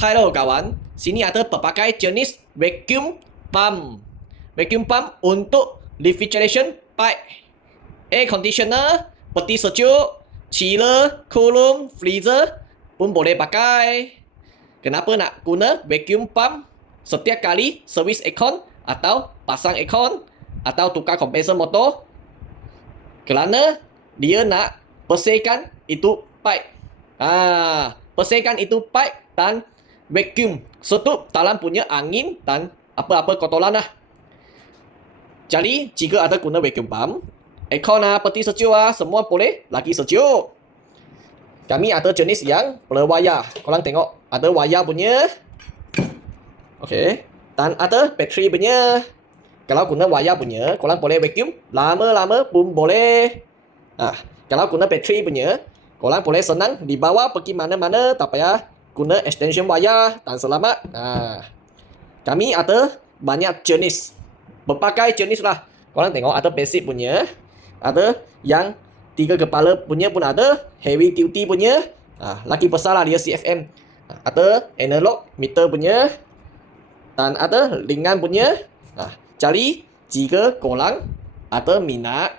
Halo kawan, sini ada pelbagai jenis vacuum pump. Vacuum pump untuk refrigeration pipe, air conditioner, peti sejuk, chiller, cooling, freezer pun boleh pakai. Kenapa nak guna vacuum pump? Setiap kali servis aircon atau pasang aircon atau tukar kompresor motor, kerana dia nak bersihkan itu pipe. Bersihkan itu pipe dan vacuum setup dalam punya angin dan apa-apa kotoran lah. Jadi jika ada guna vacuum pump, aircon peti sejuk semua boleh lagi sejuk. Kami ada jenis yang berwayar. Korang tengok ada wayar punya. Okey. Dan ada bateri punya. Kalau guna wayar punya, korang boleh vacuum lama-lama pun boleh. Kalau guna bateri punya, korang boleh senang dibawa pergi mana-mana, tak payah guna extension wayar dan selamat. Kami ada banyak jenis, berbagai jenis lah. Korang tengok ada basic punya, ada yang 3 kepala punya pun ada, heavy duty punya, lagi besar lah dia CFM. Ada analog meter punya, dan ada ringan punya. Jadi jika korang ada minat,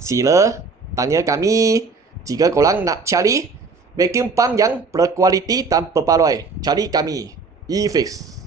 sila tanya kami. Jika korang nak cari vacuum pump yang berkualiti dan berbaloi, cari kami, E-Fix.